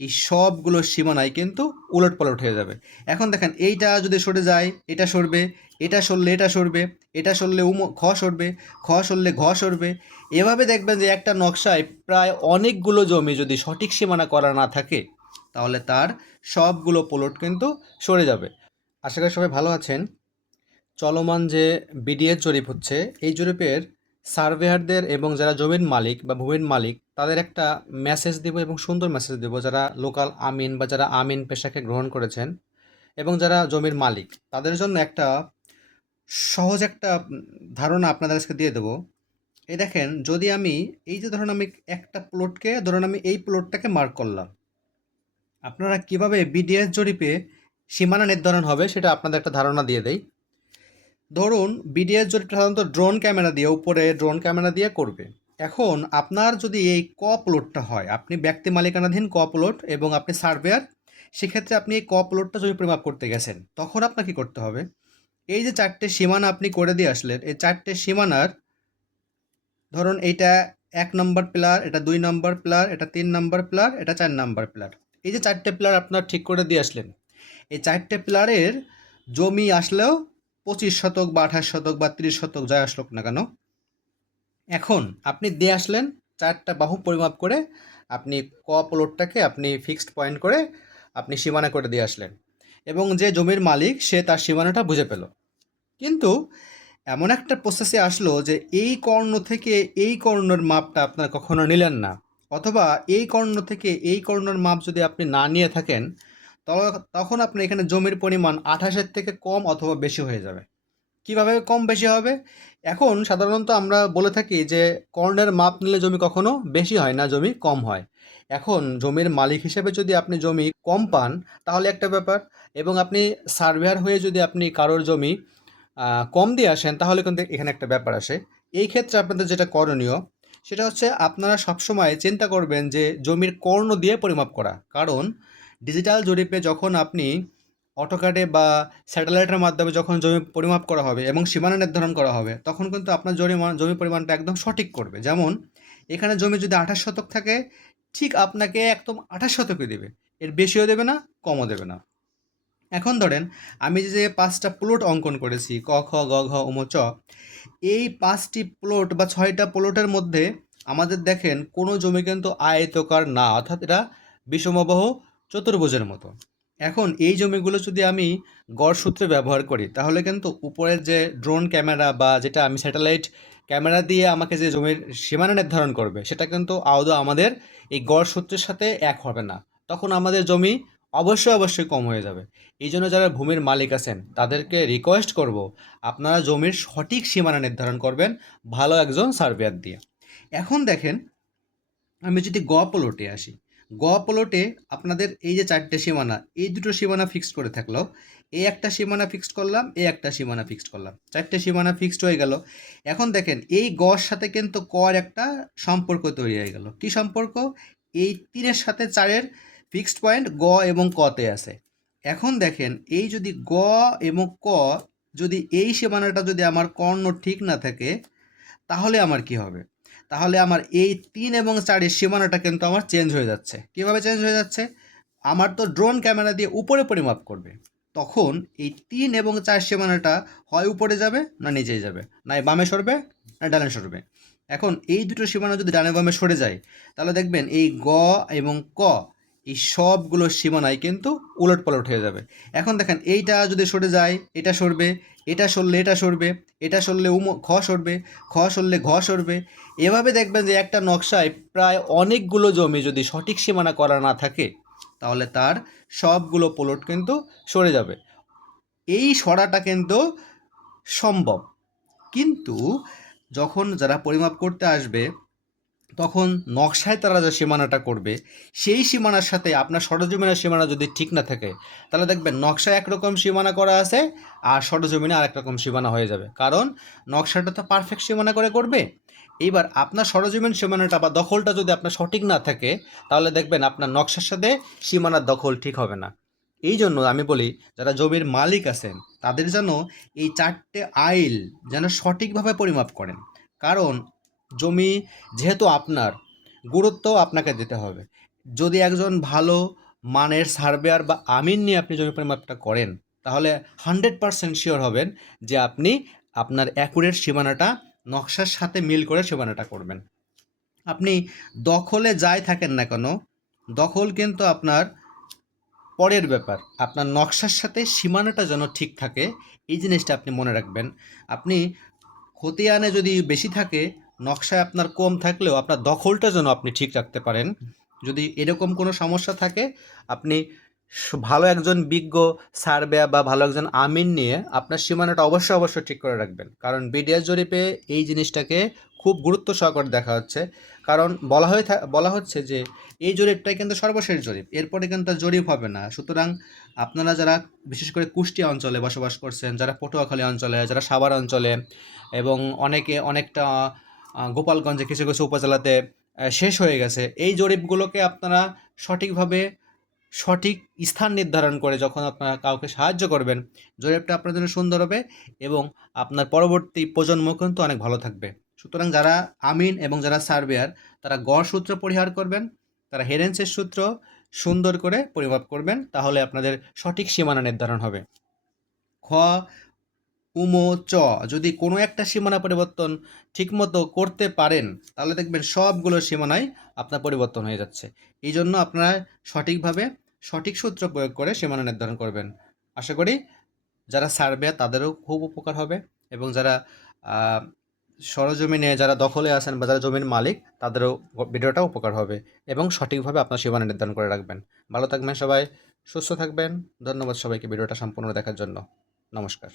এই সবগুলো সীমানায় কিন্তু উলট পালট হয়ে যাবে। এখন দেখেন, এইটা যদি সরে যায়, এটা সরবে, এটা সরলে এটা সরবে, এটা সরলে উম খ সরবে, খ সরলে ঘ সরবে। এভাবে দেখবেন যে একটা নকশায় প্রায় অনেকগুলো জমি যদি সঠিক সীমানা করা না থাকে, তাহলে তার সবগুলো প্লট কিন্তু সরে যাবে। আশা করি সবাই ভালো আছেন। চলমান যে বিডিএস জরিপ হচ্ছে, এই জরিপের সার্ভেয়ারদের এবং যারা জমির মালিক বা ভূমির মালিক, তাদের একটা মেসেজ দেব এবং সুন্দর মেসেজ দেব। যারা লোকাল আমিন বা যারা আমিন পেশাকে গ্রহণ করেছেন এবং যারা জমির মালিক, তাদের জন্য একটা সহজ একটা ধারণা আপনাদের আজকে দিয়ে দেবো। এই দেখেন, যদি আমি এই যে ধরুন আমি একটা প্লটকে ধরুন আমি এই প্লটটাকে মার্ক করলাম। আপনারা কীভাবে বিডিএস জরিপে সীমানা নির্ধারণ হবে, সেটা আপনাদের একটা ধারণা দিয়ে দেই। ধরুন, বিডিএস জরিপ সাধারণত ড্রোন ক্যামেরা দিয়ে, উপরে ড্রোন ক্যামেরা দিয়ে করবে। এখন আপনার যদি এই ক প্লটটা হয়, আপনি ব্যক্তি মালিকানাধীন ক প্লট এবং আপনি সার্ভেয়ার, সেক্ষেত্রে আপনি এই ক প্লটটা জমি পরিমাপ করতে গেছেন, তখন আপনাকে কি করতে হবে? এই যে চারটে সীমানা আপনি করে দিয়ে আসলেন, এই চারটে সীমানার, ধরুন এইটা এক নম্বর প্লার, এটা দুই নম্বর প্লার, এটা তিন নম্বর প্লার, এটা চার নম্বর প্লার। এই যে চারটে প্লার আপনার ঠিক করে দিয়ে আসলেন, এই চারটে প্লারের জমি আসলেও পঁচিশ শতক বা আঠাশ শতক বা তিরিশ শতক যাই আসলো না কেন, এখন আপনি দিয়ে আসলেন চারটা বাহু পরিমাপ করে আপনি ক প্লটটাকে আপনি ফিক্সড পয়েন্ট করে আপনি সীমানা করে দিয়ে আসলেন এবং যে জমির মালিক সে তার সীমানাটা বুঝে পেল। কিন্তু এমন একটা প্রসেসে আসলো যে এই কর্ণ থেকে এই কর্ণের মাপটা আপনার কখনো নিলেন না, অথবা এই কর্ণ থেকে এই কর্ণের মাপ যদি আপনি না নিয়ে থাকেন তখন আপনি এখানে জমির পরিমাণ আঠাশের থেকে কম অথবা বেশি হয়ে যাবে। কীভাবে কম বেশি হবে? এখন সাধারণত আমরা বলে থাকি যে, কর্ণের মাপ নিলে জমি কখনো বেশি হয় না, জমি কম হয়। এখন জমির মালিক হিসেবে যদি আপনি জমি কম পান, তাহলে একটা ব্যাপার। এবং আপনি সার্ভেয়ার হয়ে যদি আপনি কারোর জমি কম দিয়ে আসেন, তাহলে কিন্তু এখানে একটা ব্যাপার আসে। এই ক্ষেত্রে আপনাদের যেটা করণীয়, সেটা হচ্ছে আপনারা সবসময় চিন্তা করবেন যে, জমির কর্ণ দিয়ে পরিমাপ করা। কারণ ডিজিটাল জরিপে যখন আপনি অটোকাটে বা স্যাটেলাইটের মাধ্যমে যখন জমি পরিমাপ করা হবে এবং সীমানা নির্ধারণ করা হবে, তখন কিন্তু আপনার জমি জমি পরিমাণটা একদম সঠিক করবে। যেমন, এখানে জমি যদি আঠাশ শতক থাকে, ঠিক আপনাকে একদম আঠাশ শতকই দেবে। এর বেশিও দেবে না, কমও দেবে না। এখন ধরেন, আমি যে পাঁচটা প্লট অঙ্কন করেছি, ক, খ, গ, ঘ উম চ, এই পাঁচটি প্লট বা ছয়টা প্লটের মধ্যে আমাদের দেখেন কোনো জমি কিন্তু আয়তকার না, অর্থাৎ এটা বিষমবাহ চতুর্ভুজের মতো। এখন এই জমিগুলো যদি আমি গড় সূত্রে ব্যবহার করি, তাহলে কিন্তু উপরের যে ড্রোন ক্যামেরা বা যেটা আমি স্যাটেলাইট ক্যামেরা দিয়ে আমাকে যে জমির সীমানা নির্ধারণ করবে, সেটা কিন্তু আদৌ আমাদের এই গড় সূত্রের সাথে এক হবে না। তখন আমাদের জমি অবশ্যই অবশ্যই কম হয়ে যাবে। এই জন্য যারা ভূমির মালিক আছেন, তাদেরকে রিকোয়েস্ট করব, আপনারা জমির সঠিক সীমানা নির্ধারণ করবেন ভালো একজন সার্ভেয়ার দিয়ে। এখন দেখেন, আমি যদি গ প্লটে আসি গ প্লটে আপনাদের এই যে চারটে সীমানা, এই দুটো সীমানা ফিক্সড করে থাকল। এই একটা সীমানা ফিক্সড করলাম, এই একটা সীমানা ফিক্সড করলাম। চারটে সীমানা ফিক্সড হয়ে গেল। এখন দেখেন, এই গর সাথে কিন্তু কর একটা সম্পর্ক তৈরি হয়ে গেল। কি সম্পর্ক? এই তিনের সাথে চারের ফিক্সড পয়েন্ট গ এবং কতে আছে। এখন দেখেন, এই যদি গ এবং ক যদি এই সীমানাটা যদি আমার কর্ণ ঠিক না থাকে, তাহলে আমার কি হবে? তাহলে আমার এই তিন এবং চারের সীমানাটা কিন্তু আমার চেঞ্জ হয়ে যাচ্ছে। কীভাবে চেঞ্জ হয়ে যাচ্ছে? আমার তো ড্রোন ক্যামেরা দিয়ে উপরে পরিমাপ করবে। তখন এই তিন এবং চার সীমানাটা হয় উপরে যাবে না নিচে যাবে? না বামে সরবে, না ডানে সরবে? এখন এই দুটো সীমানা যদি ডানে বামে সরে যায়, তাহলে দেখবেন এই গ এবং ক এই সবগুলো সীমানায় কিন্তু উলট পালট হয়ে যাবে। এখন দেখেন, এইটা যদি সরে যায়, এটা সরবে, এটা সরলে এটা সরবে, এটা সরলে উম খ সরবে, খ সরলে ঘ সরবে। এভাবে দেখবেন যে একটা নকশায় প্রায় অনেকগুলো জমি যদি সঠিক সীমানা করা না থাকে, তাহলে তার সবগুলো প্লট কিন্তু সরে যাবে। এই সরাটা কিন্তু সম্ভব। কিন্তু যখন যারা পরিমাপ করতে আসবে তখন নকশায় তারা যে সীমানাটা করবে, সেই সীমানার সাথে আপনার সরজমিনের সীমানা যদি ঠিক না থাকে, তাহলে দেখবেন নকশায় একরকম সীমানা করা আছে আর সরজমিনে আর একরকম সীমানা হয়ে যাবে। কারণ নকশাটা তো পারফেক্ট সীমানা করে করবে। এইবার আপনার সরজমিন সীমানাটা বা দখলটা যদি আপনার সঠিক না থাকে, তাহলে দেখবেন আপনার নকশার সাথে সীমানার দখল ঠিক হবে না। এই জন্য আমি বলি, যারা জমির মালিক আছেন, তাদের যেন এই চারটে আইল যেন সঠিকভাবে পরিমাপ করেন। কারণ জমি যেহেতু আপনার গুরুত্ব আপনাকে দিতে হবে। যদি একজন ভালো মানের সার্ভেয়ার বা আমিন নিয়ে আপনি জমি পরিমাপটা করেন, তাহলে হান্ড্রেড পারসেন্ট শিওর হবেন যে আপনি আপনার অ্যাকুরেট সীমানাটা, নকশার সাথে মিল করে সীমানাটা করবেন। আপনি দখলে যাই থাকেন না কেন, দখল কিন্তু আপনার পরের ব্যাপার। আপনার নকশার সাথে সীমানাটা যেন ঠিক থাকে, এই জিনিসটা আপনি মনে রাখবেন। আপনি খতিয়ানে যদি বেশি থাকে নকশায় আপনার কম থাকলেও আপনার দখলটা যেন আপনি ঠিক রাখতে পারেন। যদি এরকম কোনো সমস্যা থাকে, আপনি ভালো একজন বিজ্ঞ সার্ভে বা ভালো একজন আমিন নিয়ে আপনার সীমানাটা অবশ্যই অবশ্যই ঠিক করে রাখবেন। কারণ বিডিএস জরিপে এই জিনিসটাকে খুব গুরুত্ব সহকারে দেখা হচ্ছে। কারণ বলা হয়ে বলা হচ্ছে যে, এই জরিপটাই কিন্তু সর্বশেষ জরিপ, এরপরে কিন্তু জরিপ হবে না। সুতরাং আপনারা যারা বিশেষ করে কুষ্টিয়া অঞ্চলে বসবাস করছেন, যারা পটুয়াখালী অঞ্চলে, যারা সাভার অঞ্চলে এবং অনেকে অনেকটা গোপালগঞ্জে কিছু উপজেলাতে শেষ হয়ে গেছে। এই জরিপগুলোকে আপনারা সঠিকভাবে সঠিক স্থান নির্ধারণ করে যখন আপনারা কাউকে সাহায্য করবেন, জরিপটা আপনার জন্য সুন্দর হবে এবং আপনার পরবর্তী প্রজন্ম কিন্তু অনেক ভালো থাকবে। সুতরাং যারা আমিন এবং যারা সার্ভেয়ার, তারা গড় সূত্র পরিহার করবেন, তারা হেরেন্সের সূত্র সুন্দর করে পরিমাপ করবেন, তাহলে আপনাদের সঠিক সীমানা নির্ধারণ হবে। খ উমো চ। যদি কোনো একটা সীমানা পরিবর্তন ঠিকমতো করতে পারেন, তাহলে দেখবেন সবগুলো সীমানায় আপনার পরিবর্তন হয়ে যাচ্ছে। এই জন্য আপনারা সঠিকভাবে সঠিক সূত্র প্রয়োগ করে সীমানা নির্ধারণ করবেন। আশা করি যারা সার্ভে, তাদেরও খুব উপকার হবে এবং যারা সরজমিনে যারা দখলে আছেন বা যারা জমির মালিক, তাদেরও ভিডিওটা উপকার হবে এবং সঠিকভাবে আপনার সীমানা নির্ধারণ করে রাখবেন। ভালো থাকবেন সবাই, সুস্থ থাকবেন। ধন্যবাদ সবাইকে ভিডিওটা সম্পূর্ণ দেখার জন্য। নমস্কার।